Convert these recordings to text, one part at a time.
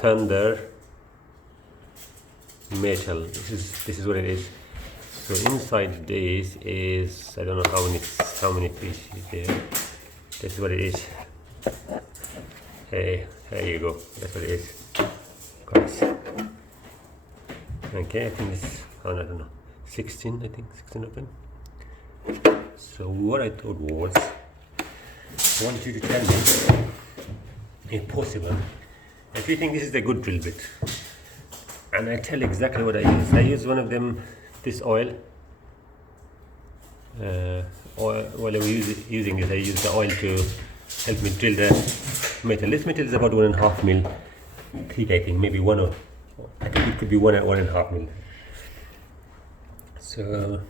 Thunder metal. This is what it is. So inside this is, I don't know how many pieces there. This is what it is. Hey, there you go. That's what it is, guys. Okay, I think it's, I don't know, 16. I think 16 of them. So what I thought was, I want you to tell me, if possible, if you think this is a good drill bit. And I tell exactly what I use. I use one of them, this oil. While I was using this, I use the oil to help me drill the metal. This metal is about 1.5 mil thick, I think, maybe I think it could be 1.5 mil. So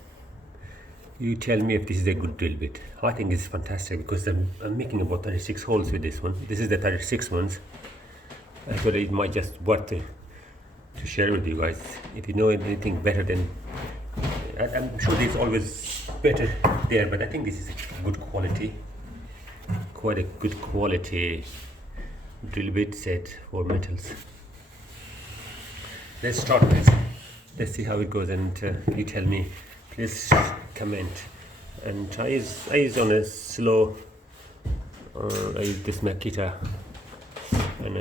you tell me if this is a good drill bit. I think it's fantastic because I'm making about 36 holes with this one. This is the 36 ones. I thought it might just worth it to share with you guys. If you know anything better, then I'm sure there's always better there, but I think this is a good quality, quite a good quality drill bit set for metals. Let's start with this. Let's see how it goes, and you tell me. Please comment. And I use on a slow. I use this Makita, and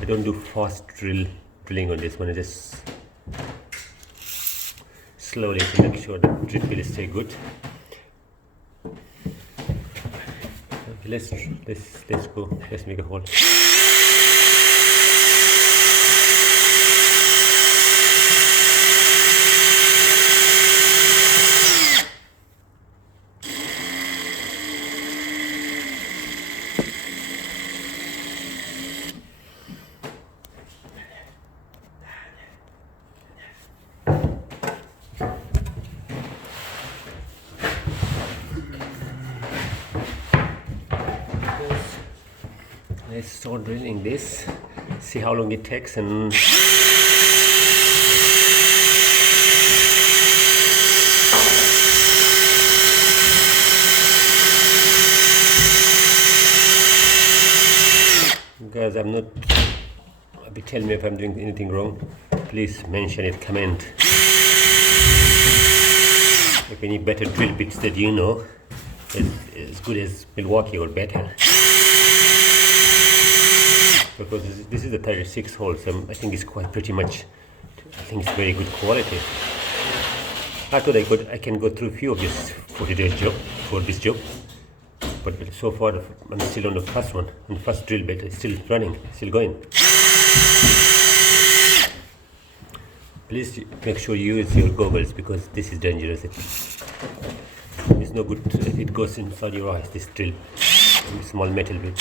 I don't do fast drilling on this one. I just slowly to make sure the drill will stay good. Okay, let's go. Let's make a hole. Let's start drilling this, see how long it takes, and guys, tell me if I'm doing anything wrong. Please mention it, comment. If any better drill bits that you know is as good as Milwaukee or better. Because this is the 36 holes, so I think it's quite pretty much, I think it's very good quality. I thought I can go through a few of this for today's job, for this job, but so far I'm still on the first one, and the first drill bit is still running, still going. Please make sure you use your goggles because this is dangerous. It's no good if it goes inside your eyes, this drill, small metal bit.